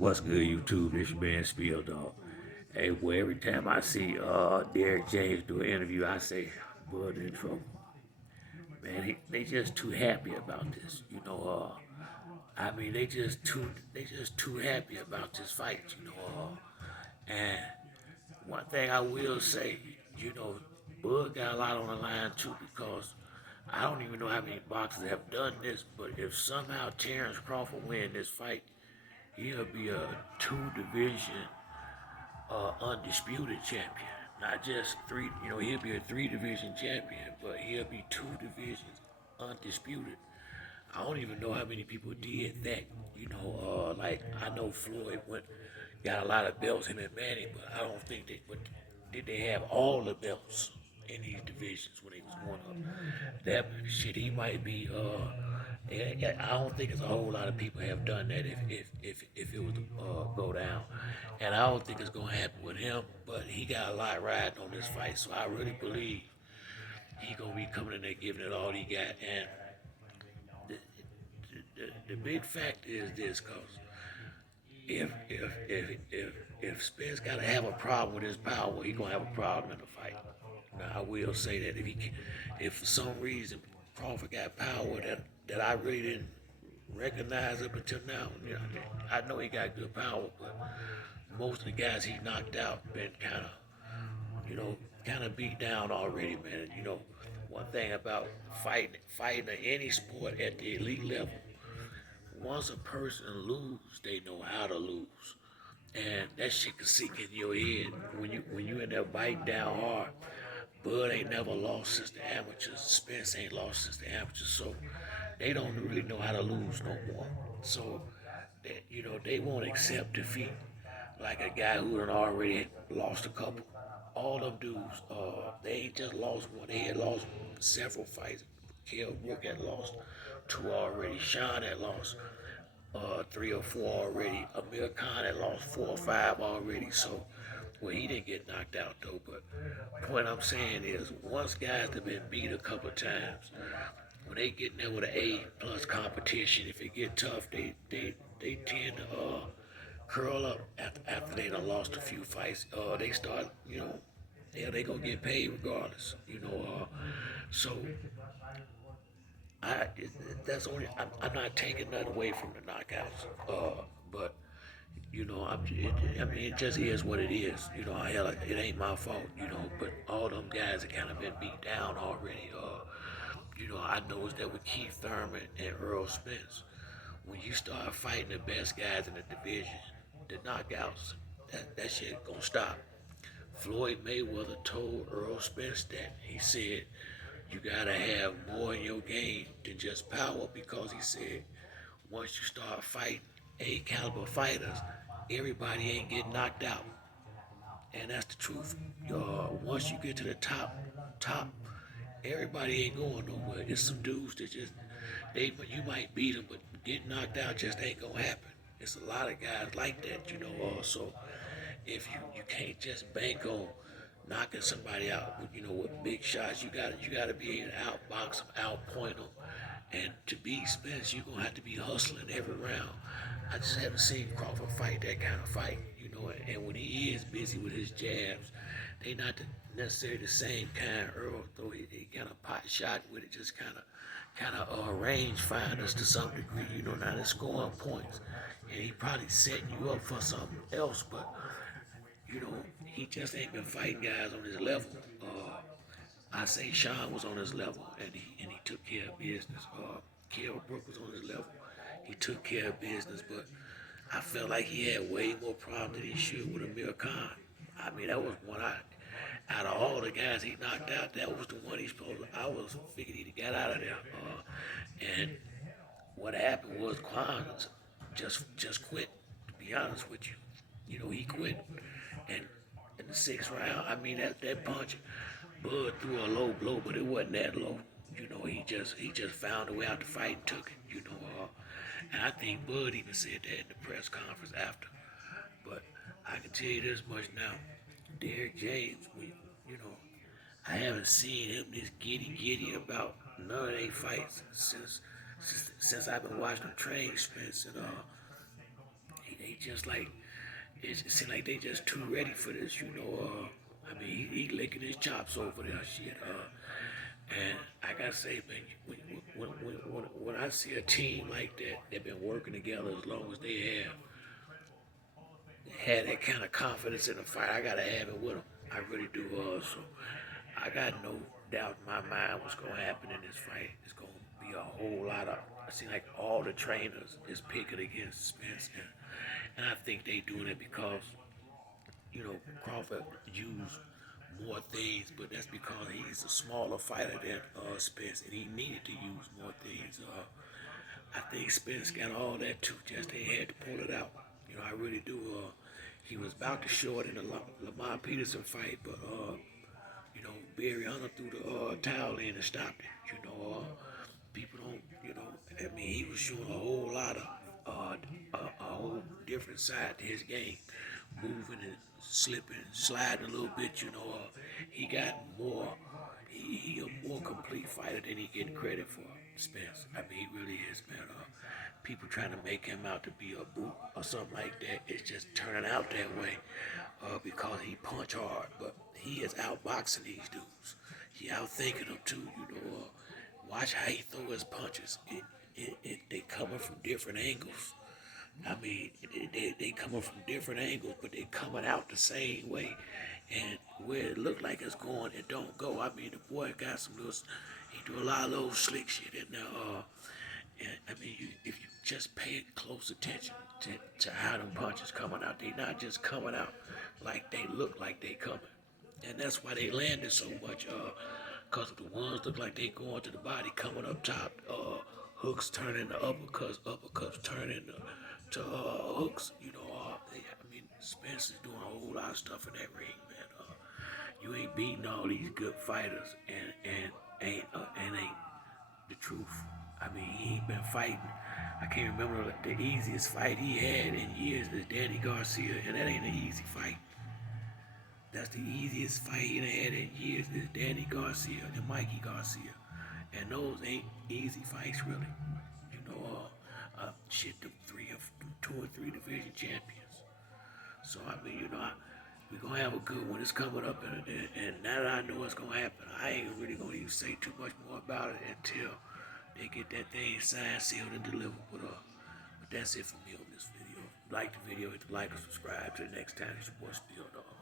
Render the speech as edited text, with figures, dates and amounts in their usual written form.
What's good, YouTube? This your man Spiel Dog. Hey, well, every time I see Derrick James do an interview, I say, Bud in trouble. Man, they just too happy about this. They just too happy about this fight. And one thing I will say, you know, Bud got a lot on the line too because I don't even know how many boxers have done this, but if somehow Terrence Crawford win this fight, he'll be a two-division undisputed champion. Not just three, he'll be a three-division champion, but he'll be two divisions undisputed. I don't even know how many people did that. Like I know Floyd got a lot of belts, him and Manny, but I don't think but did they have all the belts in these divisions when they was going up? That shit, he might be. I don't think it's a whole lot of people have done that if it was to go down, and I don't think it's gonna happen with him. But he got a lot riding on this fight, so I really believe he gonna be coming in there giving it all he got. And the big fact is this, cause if Spence gotta have a problem with his power, he gonna have a problem in the fight. Now I will say that if for some reason Crawford got power that I really didn't recognize up until now, I know he got good power, but most of the guys he knocked out been kind of beat down already, man. And, one thing about fighting in any sport at the elite level, once a person lose, they know how to lose. And that shit can sink in your head when you in there biting down hard. Bud ain't never lost since the amateurs. Spence ain't lost since the amateurs. So they don't really know how to lose no more. So they won't accept defeat like a guy who done already lost a couple. All them dudes, they ain't just lost one. They had lost several fights. Kell Brook had lost two already. Sean had lost three or four already. Amir Khan had lost four or five already. So, well, he didn't get knocked out though. But point I'm saying is, once guys have been beat a couple of times, when they get in there with an A plus competition, if it get tough, they tend to curl up after they done lost a few fights. They start, they gonna get paid regardless. So I that's only I'm not taking nothing away from the knockouts. But I mean, it just is what it is. Hell, it ain't my fault. But all them guys have kind of been beat down already. I noticed that with Keith Thurman and Earl Spence, when you start fighting the best guys in the division, the knockouts, that shit gonna stop. Floyd Mayweather told Earl Spence that. He said, you gotta have more in your game than just power, because he said, once you start fighting A caliber fighters, everybody ain't getting knocked out. And that's the truth. Once you get to the top, everybody ain't going nowhere. There's some dudes that you might beat them, but getting knocked out just ain't gonna happen. It's a lot of guys like that. Also, if you can't just bank on knocking somebody out, with big shots, you gotta be able to outbox them, outpoint them, and to beat Spence, you're gonna have to be hustling every round. I just haven't seen Crawford fight that kind of fight, and when he is busy with his jabs, they not necessarily the same kind. Earl, though he kind of pot shot with it, just kind of range finders to some degree, not to scoring points. And he probably setting you up for something else, but he just ain't been fighting guys on his level. I say Sean was on his level, and he took care of business. Kell Brook was on his level. He took care of business, but I felt like he had way more problems than he should with Amir Khan. I mean, that was one out of all the guys he knocked out, that was the one he supposed to, I was figured he got out of there. And what happened was Kwan just quit, to be honest with you. He quit. And in the sixth round, I mean, that punch, Bud threw a low blow, but it wasn't that low. He just found a way out to fight and took it. And I think Bud even said that in the press conference after. But I can tell you this much now, Derrick James, you know, I haven't seen him this giddy about none of their fights since I've been watching them train Spence, and just like it seems like they just too ready for this, you know. I mean, he licking his chops over there, shit. And I gotta say, man, when I see a team like that, they've been working together as long as they have, had that kind of confidence in the fight, I gotta have it with them. I really do. So I got no doubt in my mind what's gonna happen in this fight. It's gonna be a whole lot of. I see like all the trainers is picking against Spence, and I think they doing it because Crawford used more things, but that's because he's a smaller fighter than Spence, and he needed to use more things. I think Spence got all that too, just they had to pull it out. I really do. He was about to show it in the Lamar Peterson fight, but Barry Hunter threw the towel in and stopped it. People don't, I mean, he was showing a whole lot of, a whole different side to his game, moving and slipping, sliding a little bit. He got more. He a more complete fighter than he getting credit for. Spence. I mean, he really is, man. People trying to make him out to be a brute or something like that. It's just turning out that way because he punch hard, but he is outboxing these dudes. He outthinking them too. Watch how he throw his punches. They coming from different angles. I mean, they coming from different angles, but they coming out the same way. And where it look like it's going, it don't go. I mean, the boy got some little, he do a lot of little slick shit in there. And I mean, if you just pay close attention to how them punches coming out, they not just coming out like they look like they coming. And that's why they landed so much. Cause the ones look like they going to the body coming up top. Hooks turning to uppercuts turning to hooks. I mean, Spence is doing a whole lot of stuff in that ring, man. You ain't beating all these good fighters and ain't the truth. I mean, he ain't been fighting. I can't remember the easiest fight he had in years is Danny Garcia, and that ain't an easy fight. That's the easiest fight he had in years is Danny Garcia and Mikey Garcia. And those ain't easy fights, really. Shit, them two or three division champions. So, I mean, we're going to have a good one. It's coming up, and now that I know what's going to happen, I ain't really going to even say too much more about it until they get that thing signed, sealed, and delivered. But that's it for me on this video. If you like the video, hit the like and subscribe. Till the next time, it's your boy Steel Dog.